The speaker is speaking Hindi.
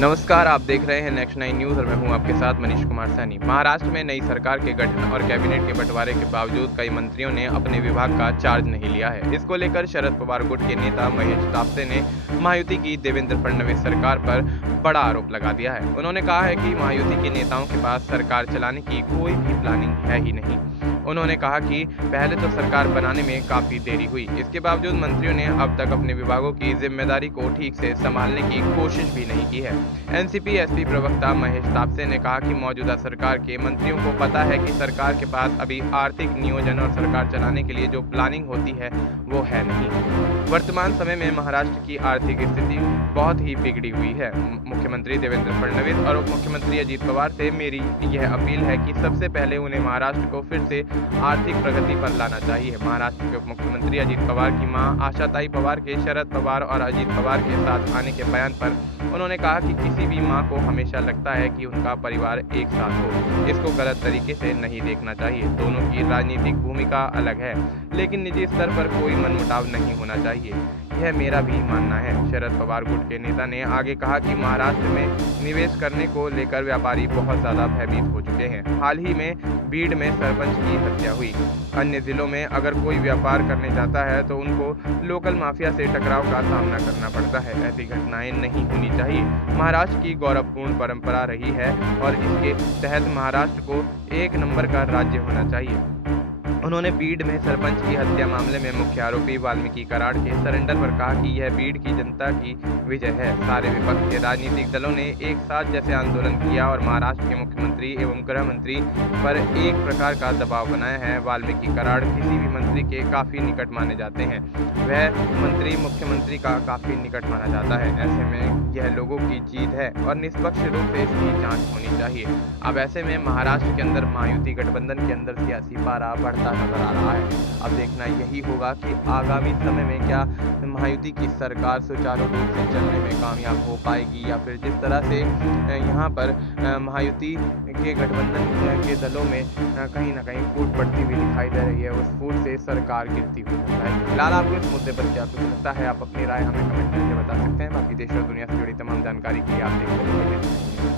नमस्कार, आप देख रहे हैं नेक्स्ट 9 न्यूज़ और मैं हूं आपके साथ मनीष कुमार सैनी। महाराष्ट्र में नई सरकार के गठन और कैबिनेट के बंटवारे के बावजूद कई मंत्रियों ने अपने विभाग का चार्ज नहीं लिया है। इसको लेकर शरद पवार गुट के नेता महेश तापसे ने महायुति की देवेंद्र फडणवीस सरकार पर बड़ा आरोप लगा दिया है। उन्होंने कहा है कि महायुति के नेताओं के पास सरकार चलाने की कोई भी प्लानिंग है ही नहीं। उन्होंने कहा कि पहले तो सरकार बनाने में काफ़ी देरी हुई, इसके बावजूद मंत्रियों ने अब तक अपने विभागों की जिम्मेदारी को ठीक से संभालने की कोशिश भी नहीं की है। एनसीपी एसपी प्रवक्ता महेश तापसे ने कहा कि मौजूदा सरकार के मंत्रियों को पता है कि सरकार के पास अभी आर्थिक नियोजन और सरकार चलाने के लिए जो प्लानिंग होती है वो है नहीं। वर्तमान समय में महाराष्ट्र की आर्थिक स्थिति बहुत ही बिगड़ी हुई है। मुख्यमंत्री देवेंद्र फडणवीस और उप मुख्यमंत्री अजीत पवार से मेरी यह अपील है कि सबसे पहले उन्हें महाराष्ट्र को फिर से आर्थिक प्रगति पर लाना चाहिए। महाराष्ट्र के उप मुख्यमंत्री अजीत पवार की मां आशाताई पवार के शरद पवार और अजीत पवार के साथ आने के बयान पर उन्होंने कहा कि किसी भी मां को हमेशा लगता है कि उनका परिवार एक साथ हो। इसको गलत तरीके से नहीं देखना चाहिए। दोनों की राजनीतिक भूमिका अलग है, लेकिन निजी स्तर पर कोई मनमुटाव नहीं होना चाहिए। यह मेरा भी मानना है। शरद पवार गुट के नेता ने आगे कहा कि महाराष्ट्र में निवेश करने को लेकर व्यापारी बहुत ज़्यादा भयभीत हो चुके हैं। हाल ही में बीड़ में सरपंच की हत्या हुई। अन्य जिलों में अगर कोई व्यापार करने जाता है तो उनको लोकल माफिया से टकराव का सामना करना पड़ता है। ऐसी घटनाएं नहीं होनी चाहिए। महाराष्ट्र की गौरवपूर्ण परंपरा रही है और इसके तहत महाराष्ट्र को एक नंबर का राज्य होना चाहिए। उन्होंने बीड़ में सरपंच की हत्या मामले में मुख्य आरोपी वाल्मीकि कराड़ के सरेंडर पर कहा कि यह बीड़ की जनता की विजय है। सारे विपक्ष के राजनीतिक दलों ने एक साथ जैसे आंदोलन किया और महाराष्ट्र के मुख्यमंत्री एवं गृह मंत्री पर एक प्रकार का दबाव बनाया है। वाल्मीकि कराड़ किसी भी मंत्री के काफ़ी निकट माने जाते हैं। वह मंत्री मुख्यमंत्री का काफ़ी निकट माना जाता है। ऐसे में यह लोगों की जीत है और निष्पक्ष रूप से इसकी जाँच होनी चाहिए। अब ऐसे में महाराष्ट्र के अंदर महायुति गठबंधन के अंदर सियासी पारा बढ़ता नजर आ रहा है। अब देखना यही होगा कि आगामी समय में क्या महायुति की सरकार सुचारू रूप से चलने में कामयाब हो पाएगी या फिर जिस तरह से यहाँ पर महायुति के गठबंधन के दलों में कहीं ना कहीं फूट पड़ती हुई दिखाई दे रही है, उस फूट से सरकार गिरती हुई नजर आएगी। फिलहाल आपको इस मुद्दे पर क्या कुछ लगता है, आप अपनी राय हमें कमेंट करके बता सकते हैं। बाकी देश और दुनिया से जुड़ी तमाम जानकारी के लिए आप देखते रहिए।